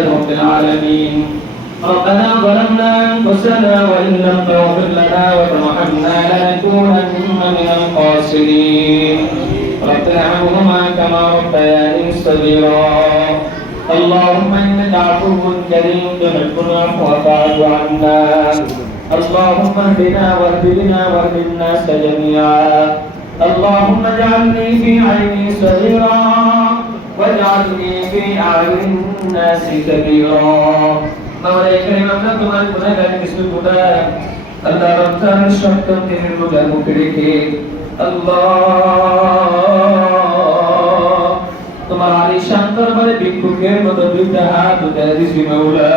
رب العالمين. ربنا ظلمنا أنفسنا وإن لم تغفر لنا وترحمنا لنكونن من الخاسرين. رب ارحمهما كما ربياني صغيرا. اللهم إنك عفو كريم تحب العفو فاعف عنا. اللهم اهدنا واهد بنا واهد الناس جميعا. اللهم اجعلني في عيني صغيرا واجعلني في أعين الناس كبيرا. مولاي كريم আমরা তোমার গুনাহগার কিছু গুনাহ আল্লাহ রমজানের সপ্তম দিনের রোজা মুখে রেখে আল্লাহ তোমার আলিশান দরবারে ভিক্ষুকের মতো দুইটা হাত উঠায় দিছি মাওলা।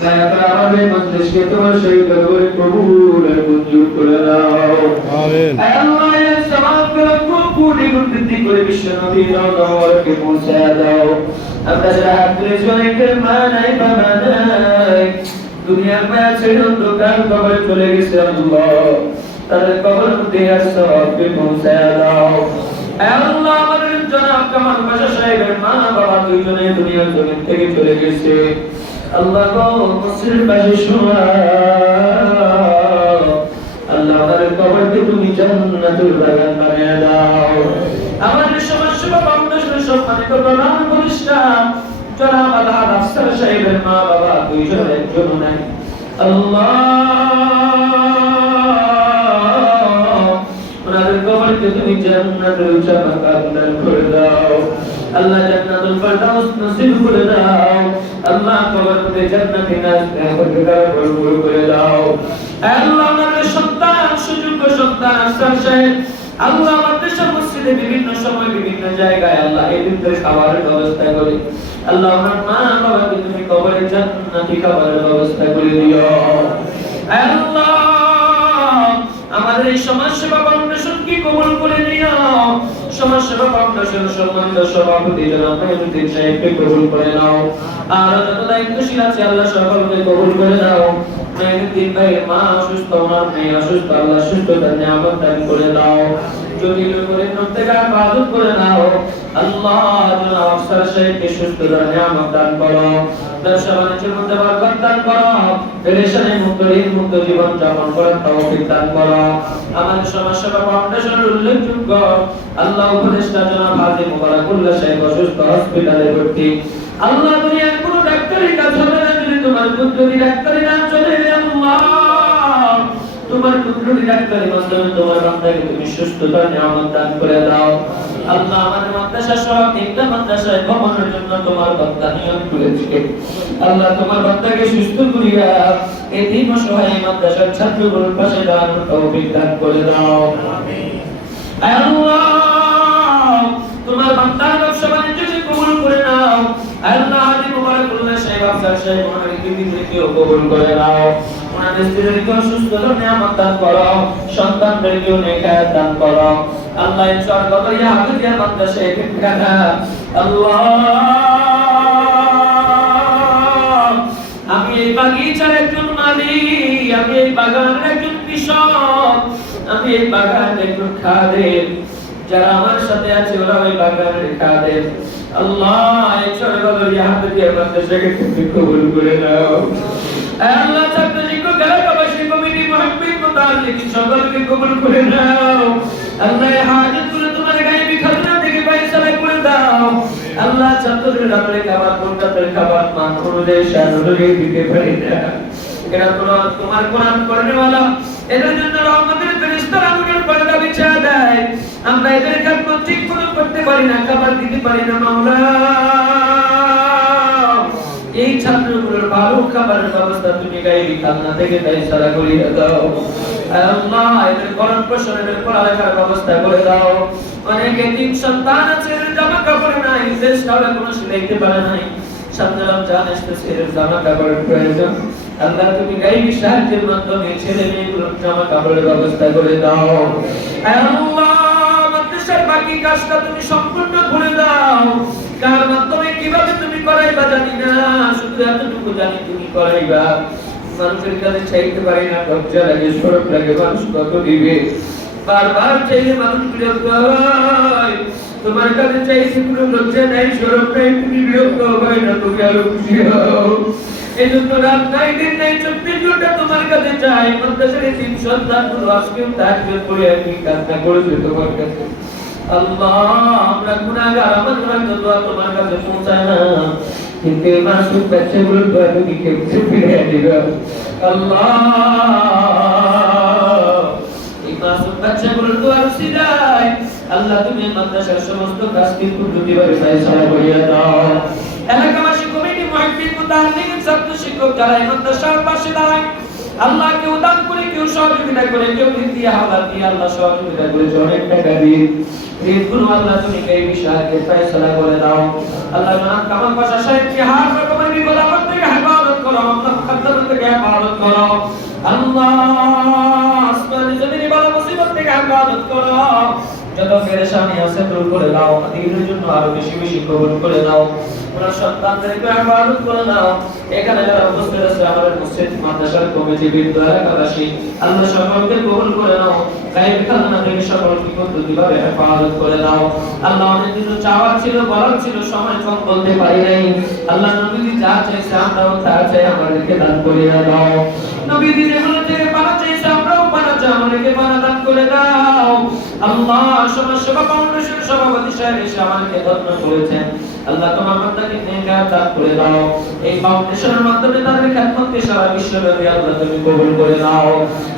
দয়া করে আমাদের মজলিসকে তোমার সেই দরবারে কবুল আর মঞ্জুর করে নাও। আমিন। হে আল্লাহ এর সওয়াব কোটি কোটি করে বিশ্ব নবীর দরবারে পৌঁছায় দাও। আমরা যারা হাত তুলেছি অনেকের মা নাই বাবা নাই, দুনিয়ার মায়া ছেড়ে অন্ধকার কবরে চলে গেছে আল্লাহ, তাদের কবর মধ্যে আর সওয়াবকে পৌঁছায় দাও। হে আল্লাহ আমাদের জনাব কামাল পাশা সাহেবের মা বাবা দুইজনে দুনিয়ার জমিন থেকে চলে গেছে আল্লাহ গো, মসজিদের পাশে শোনা আল্লাহ আমাদের কবরকে তুমি জান্নাতুল বাগান বানিয়ে দাও। আমাদের সমস্যা বাবা আমাদের সম্মানিত প্রধান প্রতিষ্ঠান জনাব আলহাজ আফসার সাহেবের মা বাবা দুইজন একজন নাই আল্লাহ, ওনাদের কবরকে তুমি জান্নাতুল বাগান দান করে দাও। আল্লাহ জান্নাতুল ফেরদাউস নসিব করে দাও। আল্লাহ কবরকে জান্নাতে ভরপুর করে দাও। আল্লাহ আমাদের সন্তান সুযোগ্য সন্তান আফসার সাহেব আল্লাহ আমাদের মসজিদে বিভিন্ন সময় বিভিন্ন জায়গায় আল্লাহ এদিনের খাবারের ব্যবস্থা করে আল্লাহ আমার মা বাবাকে তুমি কবরে জান্নাতি খাবারের ব্যবস্থা করে দিও। আল্লাহ আমাদের এই সমাজ সেবা ফাউন্ডেশন কি কবুল করে নিও। সমাজ সেবা ফাউন্ডেশন সম্মানিত সভাপতি জনাব মেহমুদ্দিন সাহেবকে কবুল করে নাও। আর যত দায়িত্বশীল আছে আল্লাহ সকলকে কবুল করে দাও। মেহমুদ্দিন ভাইয়ের মা অসুস্থ, ওনার মেয়ে অসুস্থ, আল্লাহ সুস্থতার নিয়ামত দান করে দাও। জটিল করে প্রত্যেকটা ইবাদত করে নাও আল্লাহ। জনাব আফসার সাহেবকে সুস্থতার নিয়ামত দান করো। ব্যবসা বাণিজ্যের মধ্যে বরকত দান করো। পেরেশানি মুক্ত ঋণ মুক্ত জীবন যাপন করার তৌফিক দান করো। আমাদের সমাজ সেবা ফাউন্ডেশনের উল্লেখযোগ্য আল্লাহ উপদেষ্টা জনাব হাজী মোবারকুল্লাহ সাহেব অসুস্থ, হসপিটালে ভর্তি আল্লাহ। দুনিয়ার কোনো ডাক্তারের কাছে হবে না যদি তোমার কুদরতি ডাক্তারি না চলে আল্লাহ, তোমার কুদরতি ডাক্তারি মাধ্যমে তোমার বান্দাকে তুমি সুস্থতার নিয়ামত দান করে দাও আল্লাহ। আমাদের মাদ্রাসা সহ তিনটা মাদ্রাসায় ভ্রমণের জন্য তোমার বান্দা নিয়ম করেছে আল্লাহ, তোমার বান্দাকে সুস্থ করিয়া এই তিন অসহায় মাদ্রাসার ছাত্রগুলোর পাশে দাঁড়ানোর তৌফিক দান করে দাও আমিন। আল্লাহ তোমার বান্দার ব্যবসা বাণিজ্যকে কবুল করে নাও আল্লাহ। হাজী মোবারকুল্লাহ সাহেব আফসার সাহেব ওনাকে বিবিদেরকেও কবুল করে নাও। ওনাদের স্ত্রীদেরকেও সুস্থতার নিয়ামত দান করো, সন্তানদেরকেও নেক হায়াত দান করো আল্লাহ। এই সরকারিয়া হাফেজিয়া মাদ্রাসায় ঠিকানা আল্লাহ। আমি এই বাগিচার একজন মালিক, আমি এই বাগানের একজন কৃষক, আমি এই বাগানের একজন খাদেম, যারা আমার সাথে আছে ওরা ওই বাগানের খাদেম আল্লাহ। এই সরকারিয়া হাফেজিয়া মাদ্রাসাকে তুমি কবুল করে নাও আল্লাহ। ছাত্রজীকে এলাকাবাসী কমিটি মুহাব্বিব মুতাআল্লিক সকলকে কবুল করে নাও আল্লাহ। এই হাজতগুলো তোমার গায়েবী খাজনা থেকে ফয়সালা করে দাও আল্লাহ। ছাত্রদের রাতে খাবার কোনটাদের খাবার মান অনুযায়ী শান অনুযায়ী দিতে পারি না, এরা তোমার কোরআন পড়নেওয়ালা, এদের জন্য রহমতের ফেরেশতারা আমাদের পর্দা বিছিয়ে দেয়। আমরা এদের কাজ ঠিক মতো করতে পারি না, খাবার দিতে পারি না মাওলা। এই ছাত্রগুলোর ভালো খাবারের ব্যবস্থা তুমি গায়েবী খাজনা থেকে ফয়সালা করে দাও আল্লাহ। এদের ভরণ পোষণের পড়ালেখার ব্যবস্থা করে দাও। অনেক এতিম সন্তান আছে, এদের জামা কাপড় নাই, দেশ কাউকে কোনো সিলাইতে পারে নাই, সামনে রমজান আসতেছে, এদের জামা কাপড়ের প্রয়োজন আল্লাহ। তুমি গায়েবী সাহায্যের মাধ্যমে ছেলে মেয়েগুলোর জামা কাপড়ের ব্যবস্থা করে দাও আল্লাহ। মাদ্রাসার বাকি কাজটা তুমি সম্পূর্ণ করে দাও। কার মাধ্যমে কিভাবে তুমি করাইবা জানি না, শুধু এতটুকু জানি তুমি করাইবা। মানুষের কাছে চাইতে পারি না, লজ্জা লাগে, শরম লাগে, মানুষ কত দিবে, বারবার চাইলে মানুষ বিরক্ত হয়। তোমার কাছে চাইছি কোনো লজ্জা নাই, শরম নাই, তুমি বিরক্ত হবে না, তুমি আরো খুশি হও। এই জন্য রাত নাই দিন নাই 24 ঘন্টা তোমার কাছে চাই। মাদ্রাসার তিন সন্তানগুলো আজকেও তাহাজ্জুদ করে একই কান্না করেছে তোমার কাছে। আল্লাহ আমরা গুনাহগার, আমাদের দোয়া তোমার কাছে পৌঁছায় না, কিন্তু এই মাসুম বাচ্চাগুলোর দোয়া তুমি কেমনে ফিরিয়ে দিবে আল্লাহ। এই মাসুম বাচ্চাগুলোর দোয়ার উসিলায় আল্লাহ তুমি মাদ্রাসার সমস্ত কাজকে কুদরতিভাবে ফায়সালা করিয়া দাও। এলাকাবাসী, কমিটি, মুহাদ্দিস, মুতাআল্লিম, ছাত্র শিক্ষক যারা এই মাদ্রাসার পাশে দাঁড়ায়, আল্লাহ কেউ দান করে, কেউ সহযোগিতা করে, কেউ দিয়ে হাওলা দিয়ে আল্লাহ সহযোগিতা করেছে, অনেক টাকা দিয়ে ঋণগুলো আল্লাহ তুমি এই বিষয়কে ফয়সালা করে দাও। আল্লাহ জনাব কামাল পাশা সাহেবকে হার রকমের বিপদ আপদ থেকে হেফাজত করো, আল্লাহ মুকদ্দর থেকে হেফাজত করো আল্লাহ, আসমানি জমিনে বালা মুসিবত থেকে হেফাজত করো। যত পেরেশানি আছে দূর করে দাও, দিনের জন্য আরো বেশি বেশি কবুল করে দাও। ওনার সন্তানদেরকে হেফাজত করে দাও। এখানে যারা উপস্থিত আছে আমাদের মসজিদ মাদ্রাসার কমিটি বৃন্দ এলাকাবাসী, আল্লাহ সকলকে কবুল করে নাও। গায়েব খাজনা থেকে সকলকে পদ্ধতিভাবে হেফাজত করে দাও। আল্লাহ অনেক কিছু চাওয়ার ছিল, বলার ছিল, সময় কম বলতে পারি নাই। আল্লাহ নবীজি যা চাইছে আমরাও তা চাই, আমাদেরকে দান করিয়া দাও। নবীজি যেগুলো থেকে পানা চাইছে আমরাও পানা চাই, আমাদেরকে পানা দান করে দাও। আল্লাহ সমাজ সেবা ফাউন্ডেশনের সভাপতি সাহেব এসে আমাদেরকে যত্ন করেছেন, আল্লাহ তোমার বান্দাকে নেক দান করে দাও। এই ফাউন্ডেশনের মাধ্যমে তাদের খেদমতকে সারা বিশ্বব্যাপী আল্লাহ তুমি কবুল করে দাও।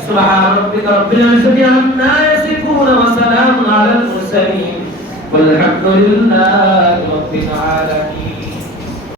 সুবহান রাব্বিকা রাব্বিল ইজ্জাতি আম্মা ইয়াসিফুন ওয়া সালামুন আলাল মুরসালিন ওয়ালহামদুলিল্লাহি রাব্বিল আলামিন।